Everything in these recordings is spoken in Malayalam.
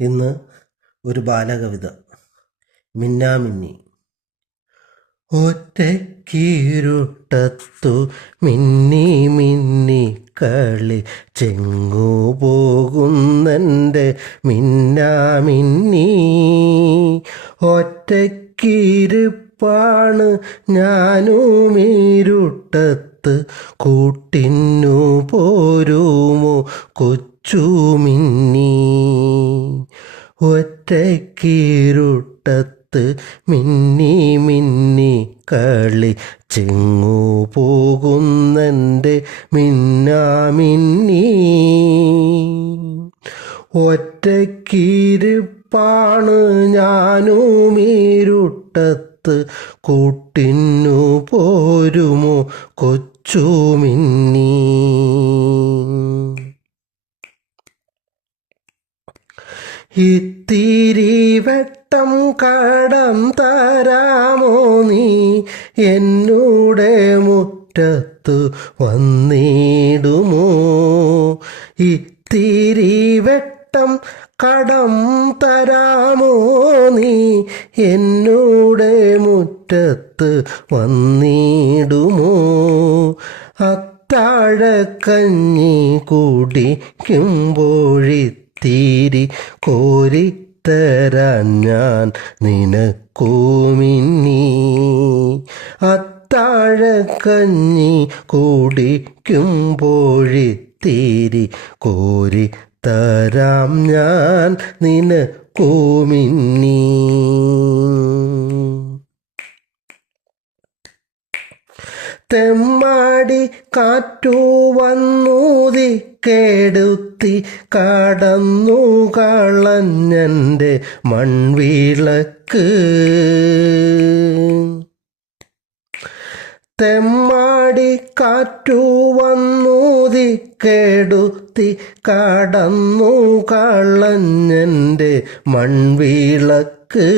ഇന്ന് ഒരു ബാലകവിത. മിന്നാമിന്നി. ഒറ്റക്കീരുട്ടത്തു മിന്നി മിന്നി കളി ചെങ്ങു പോകുന്നെന്റെ മിന്നാമിന്നി. ഒറ്റക്കീരുപ്പാണ് ഞാനും ഈരുട്ടത്ത് കൂട്ടിന്നു പോരുമോ കൊച്ചുമിന്നി. ഒറ്റക്കീരുട്ടത്ത് മിന്നി മിന്നി കളി ചെങ്ങു പോകുന്നെന്റെ മിന്നാമിന്നി ഒറ്റക്കിരിപ്പാണ് ഞാനുമീരുട്ടത്ത് കൂട്ടിന്നു പോരുമോ കൊച്ചുമിന്നി ഇത്തിരി വെട്ടം കടം തരാമോ നീ? എന്നൂടെ മുറ്റത്തു വന്നിടുമോ? ഇത്തിരി വെട്ടം കടം തരാമോ നീ? എന്നൂടെ മുറ്റത്ത് വന്നിടുമോ? അത്താഴക്കഞ്ഞി കുടിക്കുമ്പോഴിത്തിരി കോരിത്തരാൻ ഞാൻ നിനക്കൂമിന്നി. അത്താഴക്കഞ്ഞി കുടിക്കുമ്പോഴിത്തിരി കോരി തരാം ഞാൻ നിനക്കൂമിന്നി. തെമ്മാടി കാറ്റു വന്നൂതി കേടുത്തി കടന്നു കളഞ്ഞന്റെ മൺവിളക്ക്. തെമ്മാടി കാറ്റു വന്നൂതി കേടുത്തി കടന്നു കളഞ്ഞന്റെ മൺവിളക്ക്.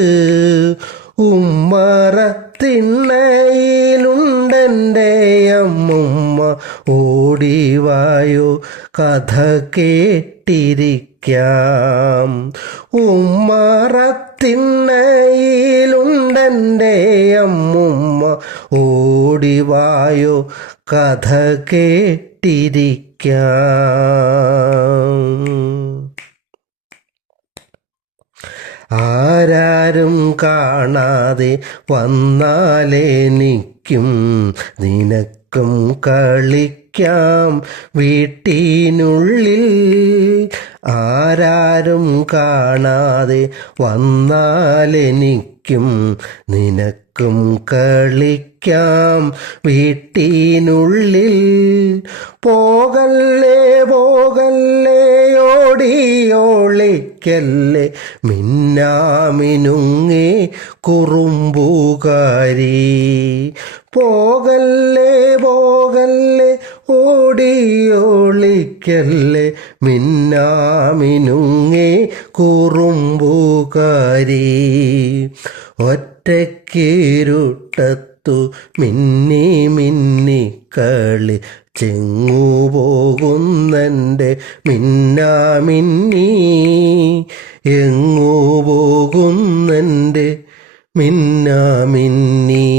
ഉമ്മറത്തിണ്ണയിലുണ്ടെന്റെ അമ്മുമ്മ ഓടിവായോ കഥ കേട്ടിരിക്കാം. ഉമ്മറത്തിണ്ണയിലുണ്ടെന്റെ അമ്മുമ്മ ഓടിവായോ കഥ കേട്ടിരിക്കാം. ആരാരും കാണാതെ വന്നാലെനിക്കും നിനക്കും കളിക്കാം വീട്ടിനുള്ളിൽ. ആരാരും കാണാതെ വന്നാലെനിക്കും നിനക്കും കളിക്കാം വീട്ടിനുള്ളിൽ. പോകല്ലേ പോകല്ലേ മിന്നാമിനുങ്ങേ കുറുമ്പുകാരി. പോകല്ലേ പോകല്ലേ ഓടിയോളിക്കല്ലേ മിന്നാമിനുങ്ങേ കുറുമ്പുകാരി. ഒറ്റക്കിരുട്ടത്തു മിന്നി മിന്നി കളി ചെങ്ങു പോകുന്നെന്റെ മിന്നാമിന്നി. എങ്ങു പോകുന്നെന്റെ മിന്നാമിന്നി.